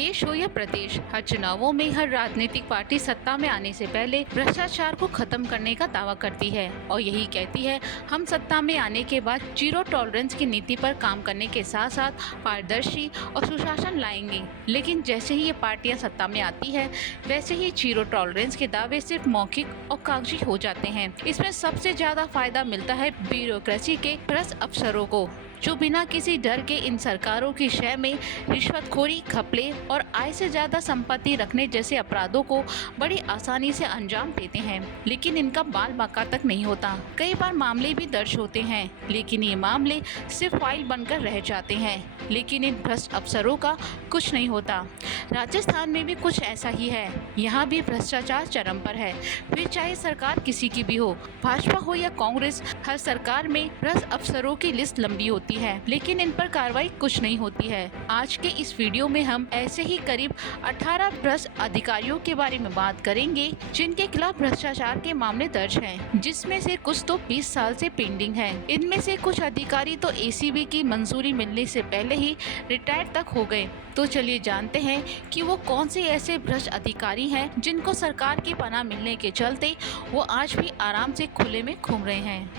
देश हो या प्रदेश, हर चुनावों में हर राजनीतिक पार्टी सत्ता में आने से पहले भ्रष्टाचार को खत्म करने का दावा करती है और यही कहती है हम सत्ता में आने के बाद जीरो टॉलरेंस की नीति पर काम करने के साथ साथ पारदर्शी और सुशासन लाएंगे। लेकिन जैसे ही ये पार्टियां सत्ता में आती है वैसे ही जीरो टॉलरेंस के दावे सिर्फ मौखिक और कागजी हो जाते हैं। इसमें सबसे ज्यादा फायदा मिलता है ब्यूरोक्रेसी के भ्रष्ट अफसरों को, जो बिना किसी डर के इन सरकारों की शय में रिश्वतखोरी, घपले और आय से ज्यादा संपत्ति रखने जैसे अपराधों को बड़ी आसानी से अंजाम देते हैं। लेकिन इनका बाल बाका तक नहीं होता। कई बार मामले भी दर्ज होते हैं लेकिन ये मामले सिर्फ फाइल बनकर रह जाते हैं। लेकिन इन भ्रष्ट अफसरों का कुछ नहीं होता। राजस्थान में भी कुछ ऐसा ही है। यहाँ भी भ्रष्टाचार चरम पर है, फिर चाहे सरकार किसी की भी हो, भाजपा हो या कांग्रेस, हर सरकार में भ्रष्ट अफसरों की लिस्ट लंबी होती है लेकिन इन पर कार्रवाई कुछ नहीं होती है। आज के इस वीडियो में हम ऐसे ही करीब 18 भ्रष्ट अधिकारियों के बारे में बात करेंगे जिनके खिलाफ भ्रष्टाचार के मामले दर्ज हैं, जिसमें से कुछ तो 20 साल से पेंडिंग है। इनमें से कुछ अधिकारी तो एसीबी की मंजूरी मिलने से पहले ही रिटायर तक हो गए। तो चलिए जानते हैं कि वो कौन से ऐसे भ्रष्ट अधिकारी हैं जिनको सरकार की पनाह मिलने के चलते वो आज भी आराम से खुले में घूम रहे हैं।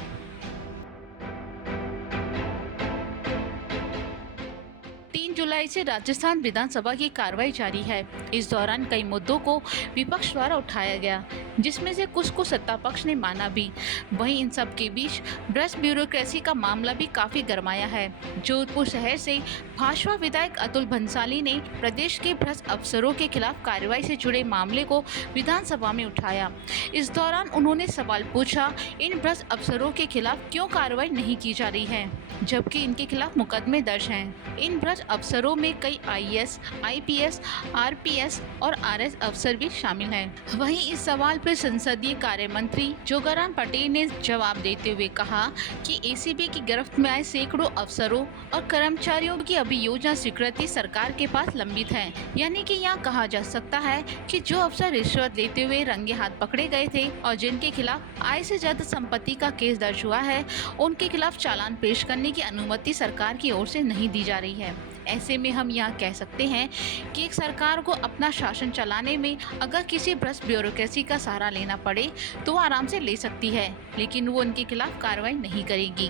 3 जुलाई से राजस्थान विधानसभा की कार्रवाई जारी है। इस दौरान कई मुद्दों को विपक्ष द्वारा उठाया गया, जिसमें से कुछ को सत्ता पक्ष ने माना भी। वहीं इन सब के बीच भ्रष्ट ब्यूरोक्रेसी का मामला भी काफी गरमाया है। जोधपुर शहर से भाजपा विधायक अतुल भंसाली ने प्रदेश के भ्रष्ट अफसरों के खिलाफ कार्रवाई से जुड़े मामले को विधानसभा में उठाया। इस दौरान उन्होंने सवाल पूछा, इन भ्रष्ट अफसरों के खिलाफ क्यों कार्रवाई नहीं की जा रही है जबकि इनके खिलाफ मुकदमे दर्ज हैं। इन भ्रष्ट अफसरों में कई आईएएस, आईपीएस, आरपीएस और आरएस अफसर भी शामिल हैं। वहीं इस सवाल पर संसदीय कार्य मंत्री जोगाराम पटेल ने जवाब देते हुए कहा कि एसीबी की गिरफ्त में आए सैकड़ों अफसरों और कर्मचारियों की अभियोजन स्वीकृति सरकार के पास लंबित है। यानी कि यहाँ कहा जा सकता है कि जो अफसर रिश्वत लेते हुए रंगे हाथ पकड़े गए थे और जिनके खिलाफ आय से ज्यादा संपत्ति का केस दर्ज हुआ है, उनके खिलाफ चालान पेश करने की अनुमति सरकार की ओर से नहीं दी जा रही है। ऐसे में हम यहाँ कह सकते हैं कि एक सरकार को अपना शासन चलाने में अगर किसी भ्रष्ट ब्यूरोक्रेसी का सहारा लेना पड़े तो आराम से ले सकती है, लेकिन वो उनके खिलाफ कार्रवाई नहीं करेगी।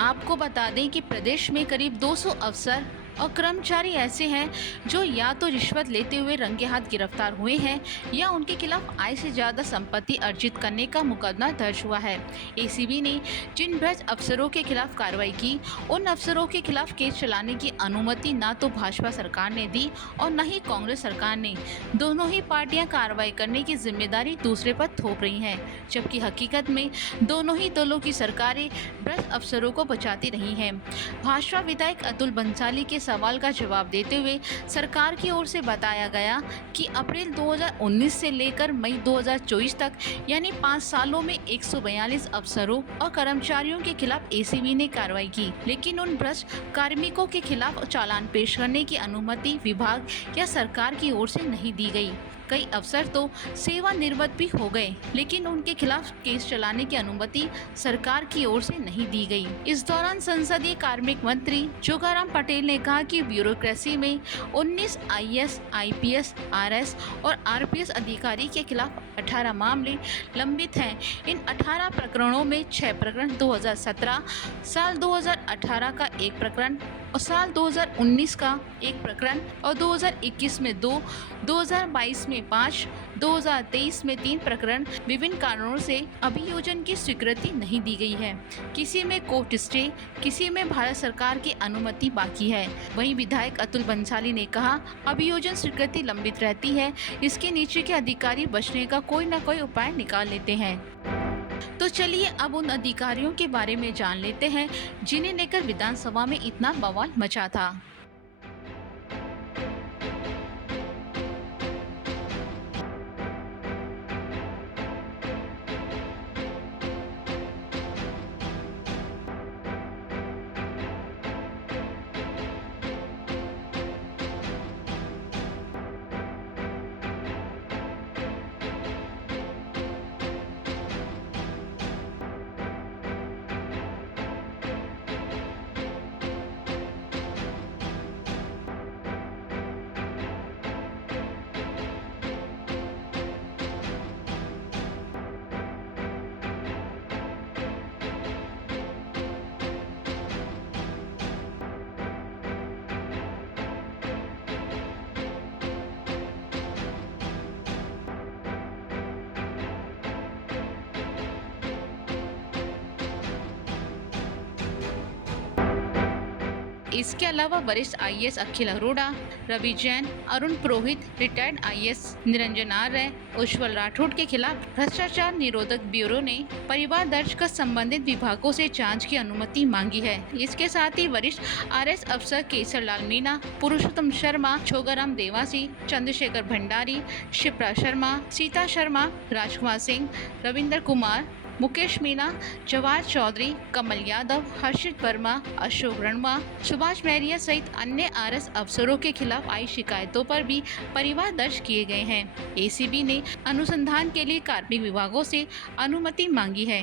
आपको बता दें कि प्रदेश में करीब 200 अफसर और कर्मचारी ऐसे हैं जो या तो रिश्वत लेते हुए रंगे हाथ गिरफ्तार हुए हैं या उनके खिलाफ आय से ज्यादा संपत्ति अर्जित करने का मुकदमा दर्ज हुआ है। एसीबी ने जिन भ्रष्ट अफसरों के खिलाफ कार्रवाई की, उन अफसरों के खिलाफ केस चलाने की अनुमति न तो भाजपा सरकार ने दी और न ही कांग्रेस सरकार ने। दोनों ही पार्टियां कार्रवाई करने की जिम्मेदारी दूसरे पर थोप रही हैं, जबकि हकीकत में दोनों ही दलों की सरकारें भ्रष्ट अफसरों को बचाती रही हैं। भाजपा विधायक अतुल भंसाली के सवाल का जवाब देते हुए सरकार की ओर से बताया गया कि अप्रैल 2019 से लेकर मई 2024 तक यानी 5 सालों में 142 अफसरों और कर्मचारियों के खिलाफ एसीबी ने कार्रवाई की, लेकिन उन भ्रष्ट कार्मिकों के खिलाफ चालान पेश करने की अनुमति विभाग या सरकार की ओर से नहीं दी गई। कई अफसर तो सेवानिवृत्त भी हो गए, लेकिन उनके खिलाफ केस चलाने की अनुमति सरकार की ओर से नहीं दी गई। इस दौरान संसदीय कार्मिक मंत्री जोगाराम पटेल ने कहा कि ब्यूरोक्रेसी में 19 आईएएस, आईपीएस, आरएस और आरपीएस अधिकारी के खिलाफ 18 मामले लंबित हैं। इन 18 प्रकरणों में 6 प्रकरण 2017, साल 2018 का 1 प्रकरण और साल 2019 का 1 प्रकरण और 2021 में 2, 2022 में 5, 2023 में 3 प्रकरण विभिन्न कारणों से अभियोजन की स्वीकृति नहीं दी गई है। किसी में कोर्ट स्टे, किसी में भारत सरकार की अनुमति बाकी है। वहीं विधायक अतुल भंसाली ने कहा, अभियोजन स्वीकृति लंबित रहती है, इसके नीचे के अधिकारी बचने का कोई न कोई उपाय निकाल लेते हैं। तो चलिए अब उन अधिकारियों के बारे में जान लेते हैं जिन्हें लेकर विधानसभा में इतना बवाल मचा था। इसके अलावा वरिष्ठ आईएएस अखिल अरोड़ा, रवि जैन, अरुण पुरोहित, रिटायर्ड आईएएस निरंजन आर्य, उज्ज्वल राठौड़ के खिलाफ भ्रष्टाचार निरोधक ब्यूरो ने परिवार दर्ज कर संबंधित विभागों से जांच की अनुमति मांगी है। इसके साथ ही वरिष्ठ आरएस अफसर केसर लाल मीणा, पुरुषोत्तम शर्मा, छोगाराम देवासी, चंद्रशेखर भंडारी, शिप्रा शर्मा, सीता शर्मा, राजकुमार सिंह, रविंद्र कुमार, मुकेश मीणा, जवाहर चौधरी, कमल यादव, हर्षित वर्मा, अशोक रणवा, सुभाष महरिया सहित अन्य आरएस अफसरों के खिलाफ आई शिकायतों पर भी परिवार दर्ज किए गए हैं। एसीबी ने अनुसंधान के लिए कार्मिक विभागों से अनुमति मांगी है।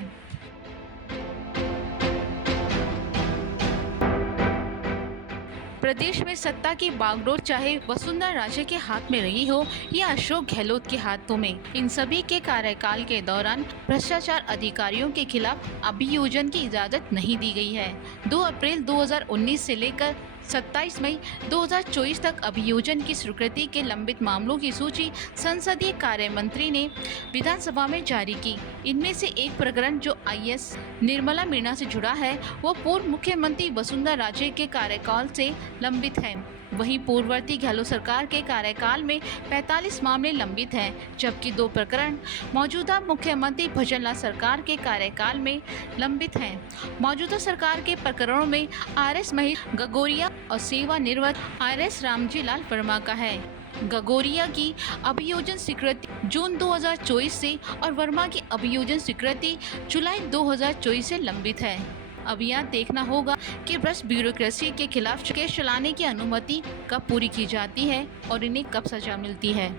प्रदेश में सत्ता की बागडोर चाहे वसुंधरा राजे के हाथ में रही हो या अशोक गहलोत के हाथों में, इन सभी के कार्यकाल के दौरान भ्रष्टाचार अधिकारियों के खिलाफ अभियोजन की इजाजत नहीं दी गई है। 2 अप्रैल 2019 से लेकर 27 मई 2024 तक अभियोजन की स्वीकृति के लंबित मामलों की सूची संसदीय कार्य मंत्री ने विधानसभा में जारी की। इनमें से एक प्रकरण जो आईएएस निर्मला मीणा से जुड़ा है, वो पूर्व मुख्यमंत्री वसुंधरा राजे के कार्यकाल से लंबित है। वहीं पूर्ववर्ती गहलोत सरकार के कार्यकाल में 45 मामले लंबित हैं, जबकि 2 प्रकरण मौजूदा मुख्यमंत्री भजनलाल सरकार के कार्यकाल में लंबित हैं। मौजूदा सरकार के प्रकरणों में आरएस महेश गगोरिया और सेवानिवृत्त आरएस रामजी लाल वर्मा का है। गगोरिया की अभियोजन स्वीकृति जून 2024 से और वर्मा की अभियोजन स्वीकृति जुलाई 2024 से लंबित है। अब यह देखना होगा कि भ्रष्ट ब्यूरोक्रेसी के खिलाफ केस चलाने की अनुमति कब पूरी की जाती है और इन्हें कब सजा मिलती है।